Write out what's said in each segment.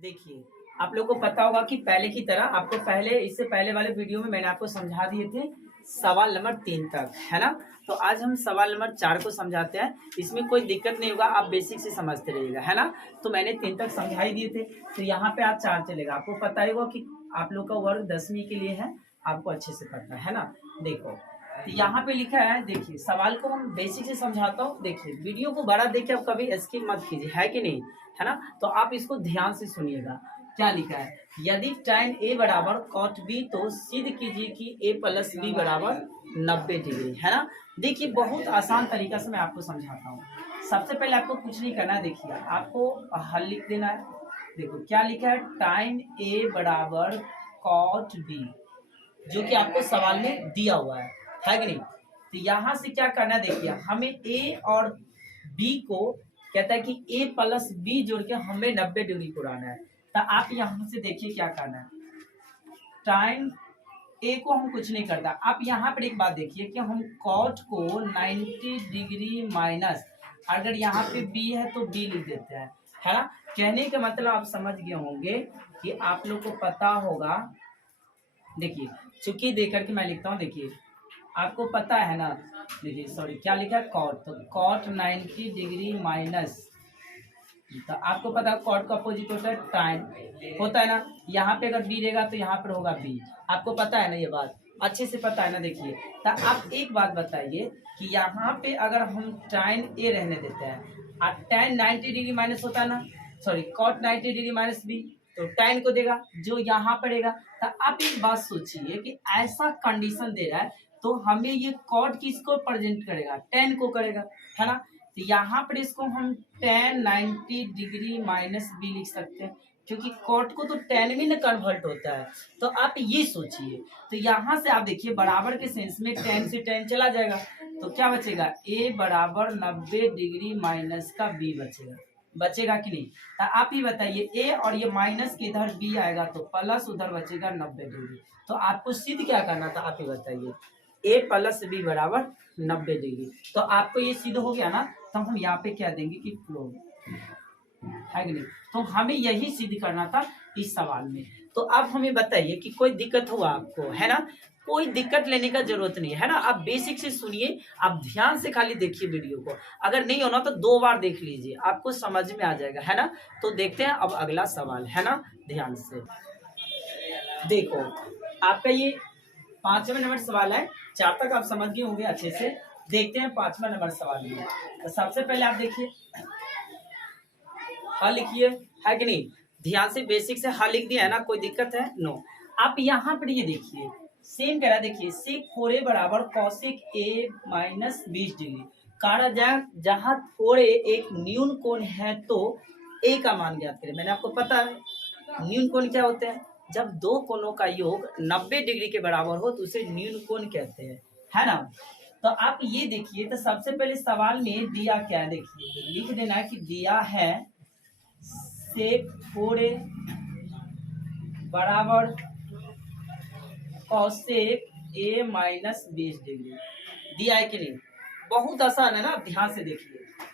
देखिए, आप लोगों को पता होगा कि पहले की तरह आपको इससे पहले वाले वीडियो में मैंने आपको समझा दिए थे सवाल नंबर 3 तक, है ना। तो आज हम सवाल नंबर 4 को समझाते हैं। इसमें कोई दिक्कत नहीं होगा, आप बेसिक से समझते रहिएगा, है ना। तो मैंने 3 तक समझा ही दिए थे, तो यहाँ पे आज 4 चलेगा। आपको पता ही होगा कि आप लोग का वर्ग 10वीं के लिए है, आपको अच्छे से पता है ना। देखो, तो यहाँ पे लिखा है, देखिए सवाल को हम बेसिक से समझाता हूँ। देखिए, वीडियो को बड़ा देखिए, आप कभी स्किप मत कीजिए, है कि नहीं, है ना। तो आप इसको ध्यान से सुनिएगा। क्या लिखा है, यदि tan a बराबर cot b तो सिद्ध कीजिए कि a प्लस बी बराबर 90 डिग्री, है ना। देखिए, बहुत आसान तरीका से मैं आपको समझाता हूँ। सबसे पहले आपको कुछ नहीं करना है, देखिए आपको हल लिख देना है। देखो क्या लिखा है, tan a बराबर cot b, जो कि आपको सवाल में दिया हुआ है कि नहीं। तो यहाँ से क्या करना है, देखिए हमें a और b को कहता है कि a प्लस बी जोड़ के हमें 90 डिग्री को उड़ाना है। तो आप यहाँ से देखिए क्या करना है, टाइम a को हम कुछ नहीं करता। आप यहाँ पर एक बात देखिए कि हम कॉट को 90 डिग्री माइनस, अगर यहाँ पे b है तो b लिख देते हैं, है ना। कहने का मतलब आप समझ गए होंगे कि आप लोग को पता होगा। देखिए, चूंकि देकर के मैं लिखता हूँ, देखिए आपको पता है ना। देखिए सॉरी, क्या लिखा है, कॉट, तो कॉट 90 डिग्री माइनस, तो आपको पता है कॉट का अपोजिट होता है टाइम, होता है ना। यहाँ पे अगर बी रहेगा तो यहाँ पर होगा बी, आपको पता है ना, ये बात अच्छे से पता है ना। देखिए, तो आप एक बात बताइए कि यहाँ पे अगर हम टाइन ए रहने देते हैं और tan 90 डिग्री माइनस होता है ना, sorry cot 90 degree minus B, तो tan को देगा जो यहाँ पड़ेगा। तो आप एक बात सोचिए कि ऐसा कंडीशन दे रहा है तो हमें ये कॉट किसको प्रेजेंट करेगा, tan को करेगा, है ना। तो यहाँ पर इसको हम tan 90 डिग्री माइनस बी लिख सकते हैं, क्योंकि कॉट को तो tan में न कन्वर्ट होता है। तो आप ये सोचिए, तो यहाँ से आप देखिए बराबर के सेंस में tan से tan चला जाएगा, तो क्या बचेगा, a बराबर 90 डिग्री माइनस का b बचेगा, बचेगा कि नहीं। तो आप ही बताइए, a और ये माइनस के इधर b आएगा तो प्लस उधर बचेगा 90 डिग्री। तो आपको सिद्ध क्या करना था, आप ही बताइए, a प्लस बी बराबर 90 डिग्री। तो आपको ये सिद्ध हो गया ना, तो हम यहाँ पे क्या देंगे कि फ्लो, है कि नहीं। तो हमें यही सिद्ध करना था इस सवाल में। तो अब हमें बताइए कि कोई दिक्कत हुआ आपको, है ना। कोई दिक्कत लेने का जरूरत नहीं है ना, आप बेसिक से सुनिए, आप ध्यान से खाली देखिए वीडियो को। अगर नहीं होना तो 2 बार देख लीजिए, आपको समझ में आ जाएगा, है ना। तो देखते हैं अब अगला सवाल, है ना। ध्यान से देखो, आपका ये 5वें नंबर सवाल है। 4 तक आप समझ गए होंगे अच्छे से। देखते हैं 5वां नंबर सवाल में। तो सबसे पहले आप देखिए, हल लिखिए, है कि नहीं। ध्यान से बेसिक से हल लिख दिया है ना, कोई दिक्कत है, नो। आप यहाँ पर ये देखिए, सेम कह रहा है, देखिए सेक 4a बराबर कौशिक a माइनस 20 डिग्री। कारण जहाँ 4a एक न्यून कोण है तो a का मान ज्ञात करें। मैंने आपको पता है न्यून कोण क्या होते हैं, जब दो कोणों का योग 90 डिग्री के बराबर हो तो उसे न्यून कोण कहते हैं, है ना। तो आप ये देखिए, तो सबसे पहले सवाल में दिया क्या है, देखिए लिख देना है कि दिया है सेक 4a बराबर कौशिक a माइनस 20 डिग्री, दिया है कि नहीं। बहुत आसान है ना, ध्यान से देखिए।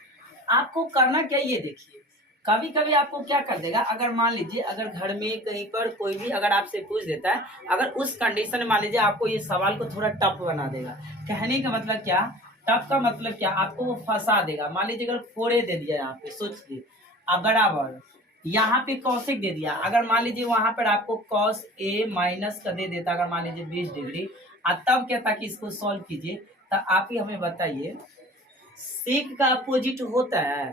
आपको करना क्या, ये देखिए, कभी कभी आपको क्या कर देगा, अगर मान लीजिए अगर घर में कहीं पर कोई भी अगर आपसे पूछ देता है, अगर उस कंडीशन में मान लीजिए आपको ये सवाल को थोड़ा टफ बना देगा। कहने का मतलब क्या, टफ का मतलब क्या, आपको वो फंसा देगा। मान लीजिए अगर 4a दे दिया यहाँ पे, सोचिए, अब बराबर यहाँ पे कौशिक दे दिया, अगर मान लीजिए वहां पर आपको कॉस a माइनस का दे देता, अगर मान लीजिए 20 डिग्री, तब क्या था कि इसको सॉल्व कीजिए। तो आप ही हमें बताइए, सेक का अपोजिट होता है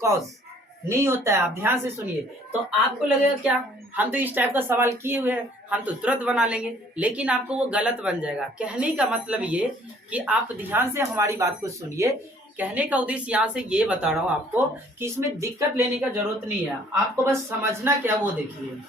कॉस, नहीं होता है। आप ध्यान से सुनिए, तो आपको लगेगा क्या, हम तो इस टाइप का सवाल किए हुए हैं, हम तो तुरंत बना लेंगे, लेकिन आपको वो गलत बन जाएगा। कहने का मतलब ये कि आप ध्यान से हमारी बात को सुनिए। कहने का उद्देश्य यहाँ से ये बता रहा हूँ आपको कि इसमें दिक्कत लेने का जरूरत नहीं है, आपको बस समझना क्या, वो देखिए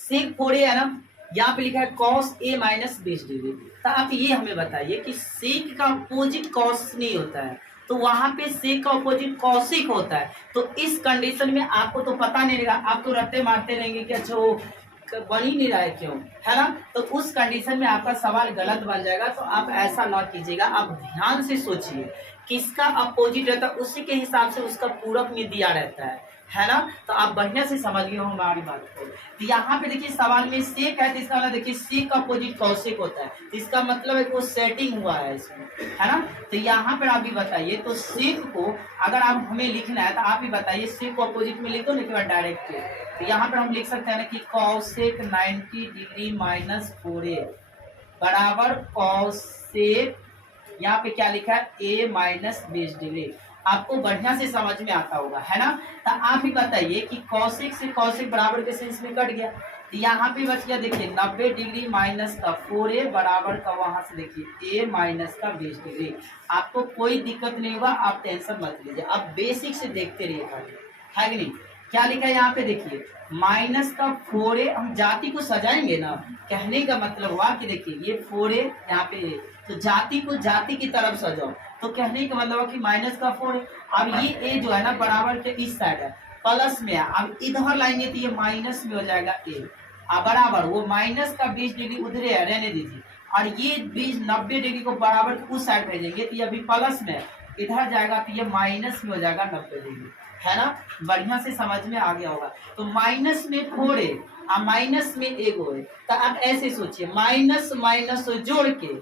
सेक 4a है ना, यहाँ पे लिखा है कॉस a माइनस 20 डिग्री। तो आप ये हमें बताइए कि सेक का अपोजिट कॉस नहीं होता है, तो वहां पे सेक का अपोजिट कौशिक होता है। तो इस कंडीशन में आपको तो पता नहीं रहेगा, आप तो रट्टे मारते रहेंगे कि अच्छा वो बन ही नहीं रहा है क्यों, है ना। तो उस कंडीशन में आपका सवाल गलत बन जाएगा। तो आप ऐसा ना कीजिएगा, आप ध्यान से सोचिए किसका अपोजिट रहता है उसी के हिसाब से उसका पूरक में दिया रहता है ना। तो आप बढ़िया से समझ गए हो हमारी बात को। तो यहाँ पे देखिए सवाल में सेक है, तो इसका मतलब देखिए सेक का अपोजिट कौशिक होता है, तो इसका मतलब है कि वो सेटिंग हुआ है इसमें, है ना। तो यहाँ पर आप भी बताइए, तो सेक को अगर आप हमें लिखना है तो आप ही बताइए, सेक को अपोजिट में लिख दो ना डायरेक्ट। तो यहाँ पर हम लिख सकते हैं ना कि कौशिक 90 डिग्री माइनस 4a बराबर कौशिक, यहाँ पे क्या लिखा है a माइनस 20 डिग्री। आपको बढ़िया से समझ में आता होगा, है ना। तो आप ही बताइए कि कौशिक से कौशिक बराबर के सेंस में कट गया, तो यहाँ पे बच गया देखिए 90 डिग्री माइनस का 4a बराबर का वहां से देखिए a माइनस का 20 डिग्री। आपको कोई दिक्कत नहीं होगा, आप टेंशन मत लीजिए, आप बेसिक से देखते रहिए, है कि नहीं। क्या लिखा है यहाँ पे देखिए माइनस का 4a, हम जाति को सजाएंगे ना, कहने का मतलब हुआ कि देखिए ये 4a यहाँ पे, तो जाति को जाति की तरफ सजाओ, तो कहने का मतलब कि माइनस का 4a। अब ये a जो है ना बराबर के इस साइड है, प्लस में है, अब इधर लाएंगे तो ये माइनस में हो जाएगा a, अब बराबर वो माइनस का 20 डिग्री उधरे है, रहने दीजिए, और ये 90 डिग्री को बराबर उस साइड भेजेंगे, तो ये अभी प्लस में इधर जाएगा, तो ये माइनस में हो जाएगा 90 डिग्री, है ना। बढ़िया से समझ में आ गया होगा। तो माइनस में 4a और माइनस में एगो है, तो आप ऐसे सोचिए माइनस माइनस जोड़ के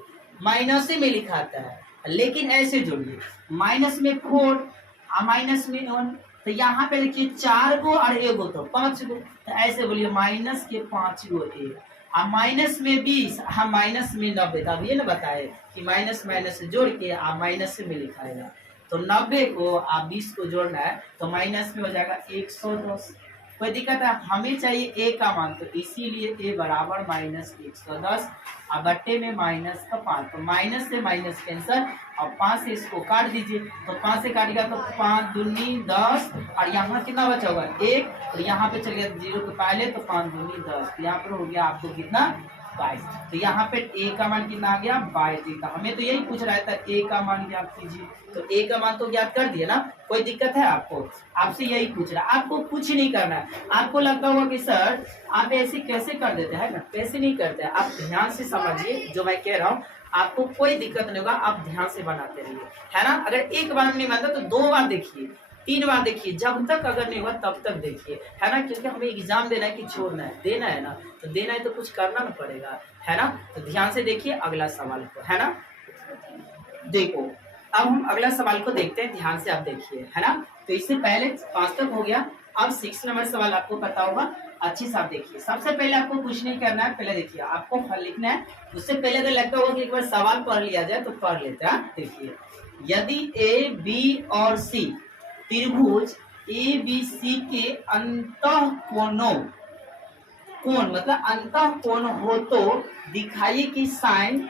माइनस में लिखाता है, लेकिन ऐसे जोड़िए माइनस में 4 और माइनस में 1, तो यहाँ पे देखिए 4 गो और एगो तो 5 गो, तो ऐसे बोलिए माइनस के 5 गो ए, और माइनस में 20 हम माइनस में 90, अब ये ना बताए कि माइनस माइनस जोड़ के आप माइनस में लिखाएगा, तो 90 को आप 20 को जोड़ना है, तो माइनस में हो जाएगा 110। कोई दिक्कत है, हमें चाहिए a का मान, तो इसीलिए a बराबर माइनस 110 और बट्टे में माइनस का 5, तो माइनस से माइनस कैंसर, और 5 से इसको काट दीजिए, तो 5 से काटेगा तो 5 दूनी 10, और यहाँ कितना बचा होगा 1, और यहाँ पे चल गया 0 के पहले, तो 5 दूनी 10, तो यहाँ पर हो गया आपको कितना 22। तो यहाँ पे a का मान कितना आ गया 22 का, हमें तो यही पूछ रहा था a का मान ज्ञात कीजिए, तो a का मान तो ज्ञात कर दिया ना। कोई दिक्कत है आपको, आपसे यही पूछ रहा है, आपको कुछ नहीं करना है। आपको लगता होगा कि सर आप ऐसे कैसे कर देते हैं ना, कैसे नहीं करते हैं, आप ध्यान से समझिए जो मैं कह रहा हूँ, आपको कोई दिक्कत नहीं होगा, आप ध्यान से बनाते रहिए, है ना। अगर एक बार में नहीं बनता तो 2 बार देखिए, 3 बार देखिए, जब तक अगर नहीं हुआ तब तक देखिए, है ना, क्योंकि हमें एग्जाम देना है कि छोड़ना है, देना है ना, तो देना है तो कुछ करना ना पड़ेगा, है ना। तो ध्यान से देखिए अगला सवाल को, है ना। देखो अब हम अगला सवाल को देखते हैं, ध्यान से आप देखिए, है ना। तो इससे पहले 5 तक हो गया, अब 6 नंबर सवाल आपको पता होगा, अच्छे से आप देखिए। सबसे पहले आपको कुछ नहीं करना है, पहले देखिए आपको हल लिखना है, उससे पहले अगर लगता होगा कि एक बार सवाल पढ़ लिया जाए तो पढ़ लेते हैं। देखिए यदि ए बी और सी त्रिभुज ए बी सी के अंतः कोणों, कोण मतलब अंतः कोण हो, तो दिखाइए कि साइन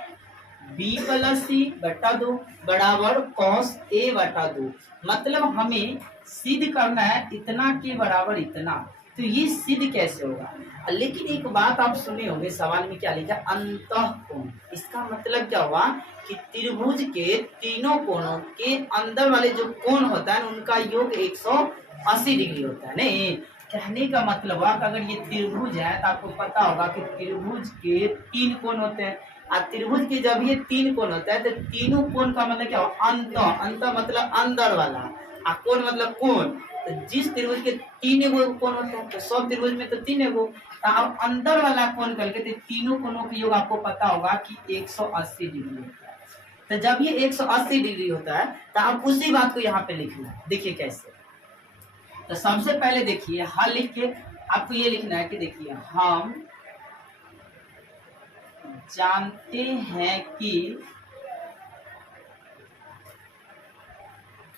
बी प्लस सी बटा 2 बराबर कॉस ए बटा 2, मतलब हमें सिद्ध करना है इतना के बराबर इतना, तो ये सिद्ध कैसे होगा। लेकिन एक बात आप सुने होंगे, सवाल में क्या लिखा अंतः कोण, इसका मतलब क्या हुआ कि त्रिभुज के तीनों कोणों के अंदर वाले जो कोण होता है उनका योग 180 डिग्री होता है। नहीं, कहने का मतलब हुआ कि अगर ये त्रिभुज है तो आपको पता होगा कि त्रिभुज के 3 कोण होते हैं, और त्रिभुज के जब ये 3 कोण होता है तो तीनों कोण का मतलब क्या हो अंत, अंत मतलब अंदर वाला, और कोण मतलब कोण, तो जिस त्रिभुज के 3 गो कोण होते हैं तो सब त्रिभुज में तो 3 गो, तो आप अंदर वाला कोण करके तो तीनों कोणों का योग आपको पता होगा कि 180 डिग्री होता है। तो जब ये 180 डिग्री होता है तो आप उसी बात को यहाँ पे लिखना है। देखिए कैसे, तो सबसे पहले देखिए हल लिख के आपको ये लिखना है कि देखिए हम जानते हैं कि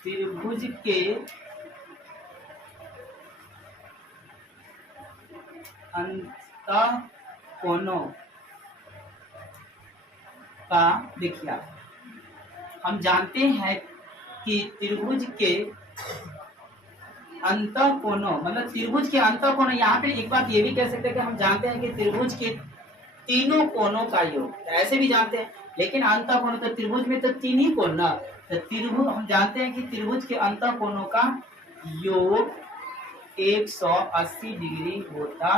त्रिभुज के अंतः कोणों का, देखिए हम जानते हैं कि त्रिभुज के अंतः कोणों मतलब त्रिभुज के अंतः कोण, यहाँ पे एक बात ये भी कह सकते हैं कि हम जानते हैं कि त्रिभुज के तीनों कोणों का योग, ऐसे भी जानते हैं, लेकिन अंतः कोण तो त्रिभुज में तो 3 ही कोण ना, तो त्रिभुज हम जानते हैं कि त्रिभुज के अंतः कोणों का योग 180 डिग्री होता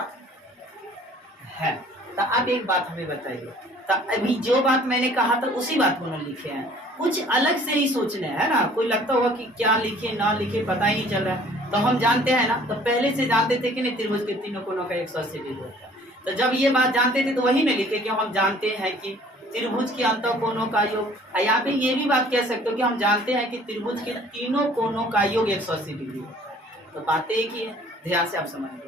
है। तो आप एक बात हमें बताइए, तो अभी जो बात मैंने कहा था उसी बात को न लिखे हैं, कुछ अलग से ही सोचने है ना। कोई लगता होगा कि क्या लिखे ना लिखे पता ही नहीं चल रहा है। तो हम जानते हैं ना, तो पहले से जानते थे कि नहीं त्रिभुज के तीनों कोनों का 180 डिग्री होता है। तो जब ये बात जानते थे तो वही में लिखे कि हम जानते हैं कि त्रिभुज के अंत कोनों का योग। यहाँ पे ये भी बात कह सकते हो कि हम जानते हैं कि त्रिभुज के तीनों कोनों का योग 180 डिग्री है। तो बातें एक ही है, ध्यान से आप समझ लीजिए।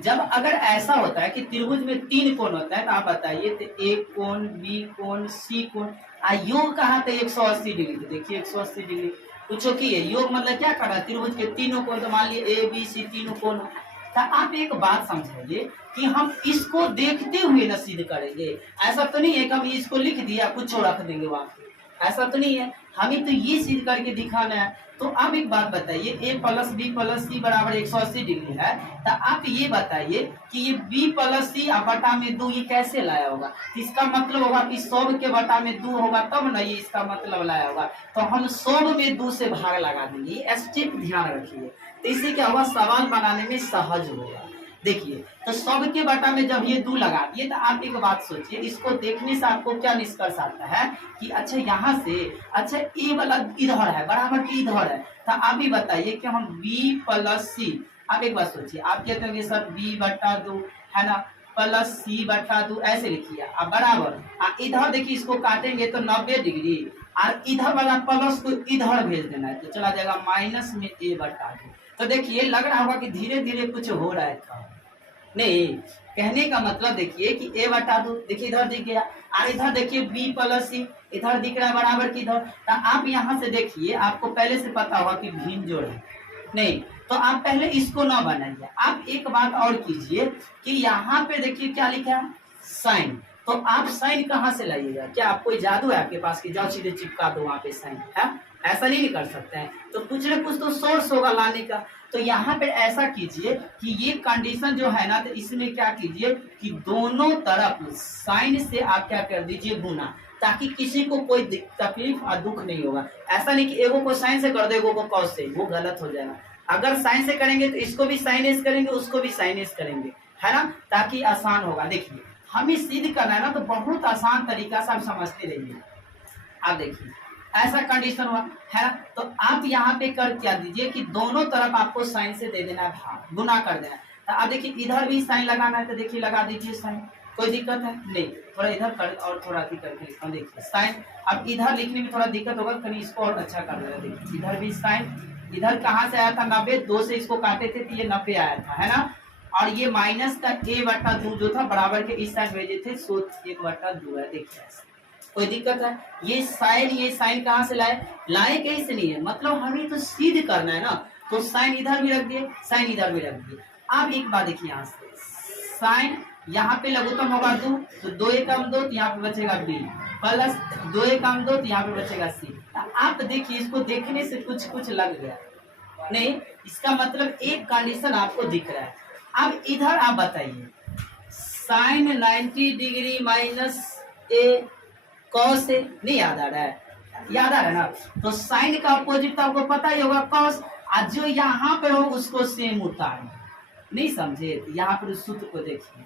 जब अगर ऐसा होता है कि त्रिभुज में 3 कोण होता है तो आप बताइए, तो ए कोण, बी कोण, सी कोण, योग कहा था 180 डिग्री। तो देखिए 180 डिग्री पूछो कि योग मतलब क्या कर रहा है, त्रिभुज के तीनों कोण, तो मान लिए ए बी सी तीनों कोण। तो आप एक बात समझाइए कि हम इसको देखते हुए न सिद्ध करेंगे। ऐसा तो नहीं है कि हम इसको लिख दिया कुछ और रख देंगे वहां, ऐसा तो नहीं है। हमें तो ये सिद्ध करके दिखाना है। तो आप एक बात बताइए, a प्लस बी प्लस सी बराबर 180 डिग्री है, तो आप ये बताइए कि ये b प्लस सी बटा में 2 ये कैसे लाया होगा। तो इसका मतलब होगा कि 100 के बटा में 2 होगा तब ना ये इसका मतलब लाया होगा। तो हम 100 में 2 से भाग लगा देंगे, ये स्टेप ध्यान रखिए। तो इससे क्या होगा, सवाल बनाने में सहज होगा। देखिए, तो 100 के बटा में जब ये 2 लगा दिए, तो आप एक बात सोचिए, इसको देखने से आपको क्या निष्कर्ष आता है कि अच्छा यहाँ से, अच्छा ए वाला इधर है बराबर की इधर है। तो आप भी बताइए कि हम b प्लस सी, आप एक बात सोचिए, आप कहते होंगे सर b बटा 2 है ना प्लस सी बटा 2 ऐसे लिखिए आप बराबर। इधर देखिए इसको काटेंगे तो 90 डिग्री, और इधर वाला प्लस को इधर भेज देना है, तो चला जाएगा माइनस में a बटा 2। तो देखिए लग रहा होगा कि धीरे धीरे कुछ हो रहा है, नहीं कहने का मतलब देखिए कि a बटा 2 देखिए इधर दिख गया, और इधर देखिए b प्लस सी इधर दिख रहा है बराबर की इधर। तो आप यहाँ से देखिए, आपको पहले से पता होगा कि भिन्न जोड़ है, नहीं तो आप पहले इसको ना बनाइए। आप एक बात और कीजिए कि यहाँ पे देखिए क्या लिखा है, साइन। तो आप साइन कहाँ से लाइएगा, क्या आप कोई जादू है आपके पास कि जाओ सीधे चिपका दो वहां पे साइन है, ऐसा नहीं कर सकते हैं। तो कुछ ना कुछ तो सोर्स होगा लाने का। तो यहाँ पे ऐसा कीजिए कि ये कंडीशन जो है ना, तो इसमें क्या कीजिए कि दोनों तरफ साइन से आप क्या कर दीजिए गुना, ताकि किसी को कोई तकलीफ और दुख नहीं होगा। ऐसा नहीं कि एगो को साइन से कर दो एगो को कॉस से, वो गलत हो जाएगा। अगर साइन से करेंगे तो इसको भी साइन एस करेंगे, उसको भी साइन एस करेंगे, है ना, ताकि आसान होगा। देखिए हमें सिद्ध करना है ना, तो बहुत आसान तरीका से आप समझते रहिए। आप देखिए ऐसा कंडीशन हुआ है ना, तो आप यहाँ पे कर क्या दीजिए कि दोनों तरफ आपको साइन से दे देना है भाग, गुना कर देना है। तो आप देखिए इधर भी साइन लगाना है, तो देखिए लगा दीजिए साइन, कोई दिक्कत है नहीं। थोड़ा इधर कर और थोड़ा करके लिखा, देखिए साइन। अब इधर लिखने में थोड़ा दिक्कत होगा, कहीं इसको और अच्छा कर देना। देखिए इधर भी साइन, इधर कहाँ से आया था 90, 2 से इसको काटे थे तो ये 90 आया था, है ना। और ये माइनस का a बटा 2 जो था बराबर के इस साइड भेजे थे, सो 1 बटा 2 है। देखिए कोई दिक्कत है, ये साइन कहाँ से लाए कैसे नहीं है, मतलब हमें तो सिद्ध करना है ना। तो साइन इधर भी रख दिए, साइन इधर भी रख दिए। अब एक बात देखिए, यहाँ से साइन यहाँ पे लघुत्तम होगा 2, तो 2 एकम 2, तो यहाँ पे बचेगा b प्लस 2 एकम 2, तो यहाँ पे बचेगा c। तो आप देखिए इसको देखने से कुछ लग गया नहीं, इसका मतलब एक कंडीशन आपको दिख रहा है। अब इधर आप बताइए, sine 90 degree minus a cos से नहीं याद आ रहा है, याद आ रहा है ना। तो साइन का अपोजिट तो आपको पता ही होगा कॉस, आज जो यहाँ पे हो उसको सेम उतार, नहीं समझे। तो यहाँ पर उस सूत्र को देखिए,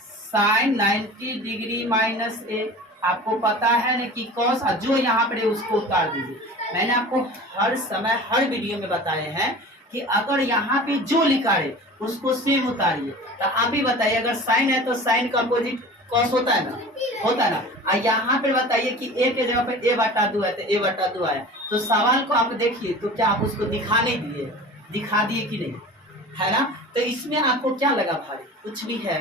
साइन 90 डिग्री माइनस ए, आपको पता है ना कि कॉस, जो यहाँ पर है उसको उतार दीजिए। मैंने आपको हर समय हर वीडियो में बताए हैं कि अगर यहाँ पे जो लिखा है उसको सेम उतारिए। तो आप भी बताइए, अगर साइन है तो साइन का अपोजिट कॉस होता है ना, होता है ना। यहाँ पे बताइए कि a के जगह पे a बटा 2 है, तो a बटा 2 आया। तो सवाल को आप देखिए, तो क्या आप उसको दिखाने दिए, दिखा दिए कि नहीं, है ना। तो इसमें आपको क्या लगा भाई, कुछ भी है,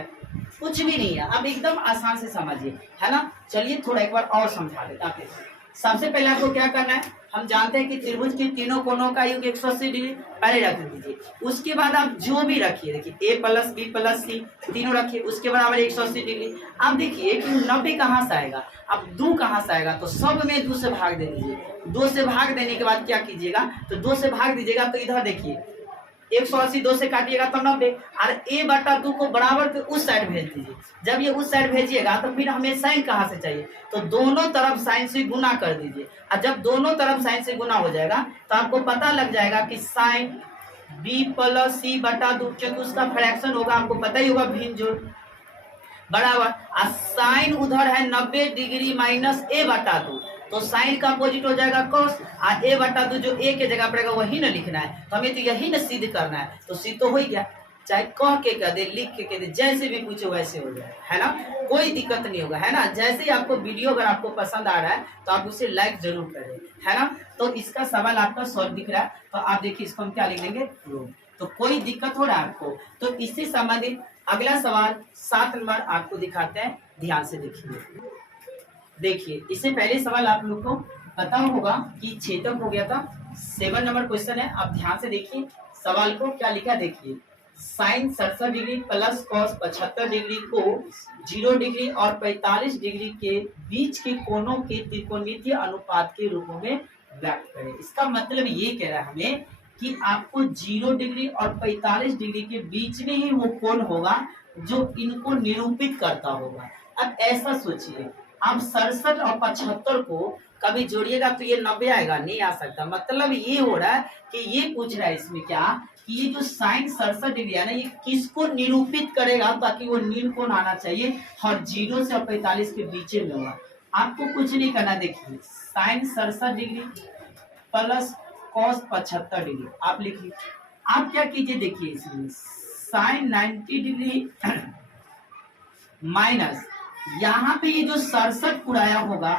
कुछ भी नहीं है। अब एकदम आसान से समझिए, है ना। चलिए थोड़ा एक बार और समझा देता हूं। सबसे पहले आपको क्या करना है, हम जानते हैं कि त्रिभुज के तीनों कोनों का योग 180 डिग्री पहले रख दीजिए। उसके बाद आप जो भी रखिए, देखिए a प्लस b प्लस सी तीनों रखिए, उसके बराबर 180 डिग्री। अब देखिए कि 90 कहाँ से आएगा, अब 2 कहाँ से आएगा, तो सब में 2 से भाग दे दीजिए। 2 से भाग देने के बाद क्या कीजिएगा, तो 2 से भाग दीजिएगा, तो इधर देखिए 180 2 से काटिएगा तो 90, और a बटा 2 को बराबर के उस साइड भेज दीजिए। जब ये उस साइड भेजिएगा तो फिर हमें साइन कहाँ से चाहिए, तो दोनों तरफ साइन से गुना कर दीजिए। और जब दोनों तरफ साइन से गुना हो जाएगा तो आपको पता लग जाएगा कि साइन b प्लस सी बटा 2, क्योंकि उसका फ्रैक्शन होगा, आपको पता ही होगा भिन्न जोड़, बराबर। साइन उधर है 90 डिग्री माइनस ए बटा 2, तो साइन का अपोजिट हो जाएगा कॉस, और ए बटा 2 जो ए के जगह पड़ेगा वही ना लिखना है, तो हमें तो यही ना सिद्ध करना है, तो सिद्ध तो हो ही गया। चाहे कह के कह दे, लिख के कह दे, जैसे भी पूछे वैसे हो जाए, है ना, कोई दिक्कत नहीं होगा, है ना। जैसे ही आपको वीडियो अगर आपको पसंद आ रहा है तो आप उसे लाइक जरूर करें, है ना। तो इसका सवाल आपका सॉल्व दिख रहा है, तो आप देखिए इसको हम क्या लिख लेंगे, तो कोई दिक्कत हो रहा है आपको, तो इससे संबंधित अगला सवाल 7 नंबर आपको दिखाते हैं, ध्यान से देखिए। देखिए इससे पहले सवाल आप लोग को पता होगा कि छेदक हो गया था। 7 नंबर क्वेश्चन है, आप ध्यान से देखिए सवाल को क्या लिखा, देखिए sine 67 degree plus cos 75 degree को 0 डिग्री और 45 डिग्री के बीच के कोणों के त्रिकोणमितीय अनुपात के रूप में व्यक्त करें। इसका मतलब ये कह रहा है हमें कि आपको 0 डिग्री और 45 डिग्री के बीच में ही वो कोण होगा जो इनको निरूपित करता होगा। अब ऐसा सोचिए, आप 67 और 75 को कभी जोड़िएगा तो ये 90 आएगा, नहीं आ सकता। मतलब ये हो रहा है कि ये पूछ रहा है इसमें क्या, कि ये जो साइन 67 डिग्री है ना, ये किसको निरूपित करेगा, ताकि वो नील कोण आना चाहिए और 0 से 45 के बीच में होगा। आपको कुछ नहीं करना, देखिए sine 67 degree plus cos 75 degree आप लिखिए। आप क्या कीजिए, देखिए इसमें साइन 90 डिग्री माइनस यहाँ पे ये जो 67 पुराया होगा,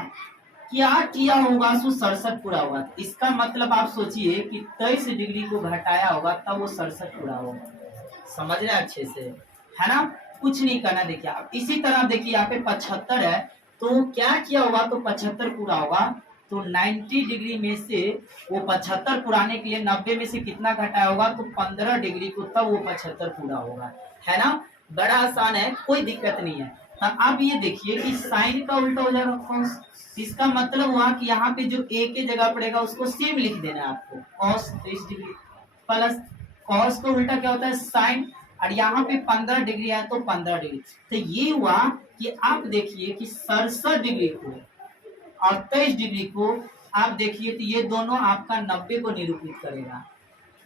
क्या किया होगा, सो 67 पूरा होगा। इसका मतलब आप सोचिए कि 23 डिग्री को घटाया होगा तब वो 67 पूरा होगा। समझ रहे हैं अच्छे से, है ना। कुछ नहीं करना, देखिए आप इसी तरह देखिए यहाँ पे 75 है, तो क्या किया होगा, तो 75 पूरा होगा, तो 90 डिग्री में से वो 75 पुराने के लिए 90 में से कितना घटाया होगा, तो 15 डिग्री को, तब वो 75 पूरा होगा, है ना। बड़ा आसान है, कोई दिक्कत नहीं है। अब ये देखिए कि साइन का उल्टा हो जाएगा कॉस, इसका मतलब हुआ कि यहाँ पे जो ए के जगह पड़ेगा उसको सेम लिख देना है आपको, कॉस 30 डिग्री प्लस कॉस का उल्टा क्या होता है साइन, और यहाँ पे 15 डिग्री है तो 15 डिग्री। तो ये हुआ कि आप देखिए कि 67 डिग्री को और 23 डिग्री को आप देखिए तो ये दोनों आपका 90 को निरूपित करेगा।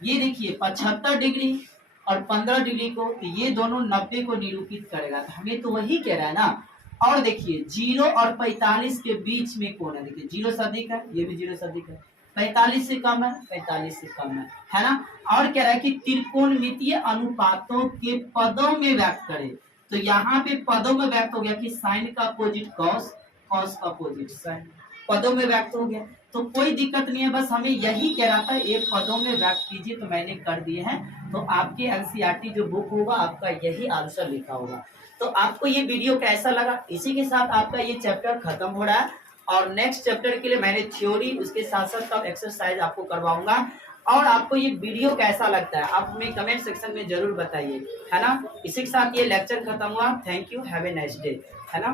ये देखिए 75 डिग्री और 15 डिग्री को, तो ये दोनों 90 को निरूपित करेगा। तो हमें तो वही कह रहा है ना। और देखिए 0 और 45 के बीच में कौन है, देखिए 0 से अधिक है, ये भी 0 से अधिक है, 45 से कम है, 45 से कम है ना। और कह रहा है कि त्रिकोणमितीय अनुपातों के पदों में व्यक्त करे, तो यहाँ पे पदों में व्यक्त हो गया कि साइन का अपोजिट कॉस, कॉस का अपोजिट साइन, पदों में व्यक्त हो गया। तो कोई दिक्कत नहीं है, बस हमें यही कह रहा था एक पदों में व्यक्त कीजिए, तो मैंने कर दिए हैं। तो आपके एनसीईआरटी जो बुक होगा आपका यही आंसर लिखा होगा। तो आपको ये वीडियो कैसा लगा, इसी के साथ आपका ये चैप्टर खत्म हो रहा है, और नेक्स्ट चैप्टर के लिए मैंने थ्योरी उसके साथ साथ एक्सरसाइज आपको करवाऊंगा। और आपको ये वीडियो कैसा लगता है आप हमें कमेंट सेक्शन में जरूर बताइए, है ना। इसी के साथ ये लेक्चर खत्म हुआ। Thank you, have a nice day, है ना।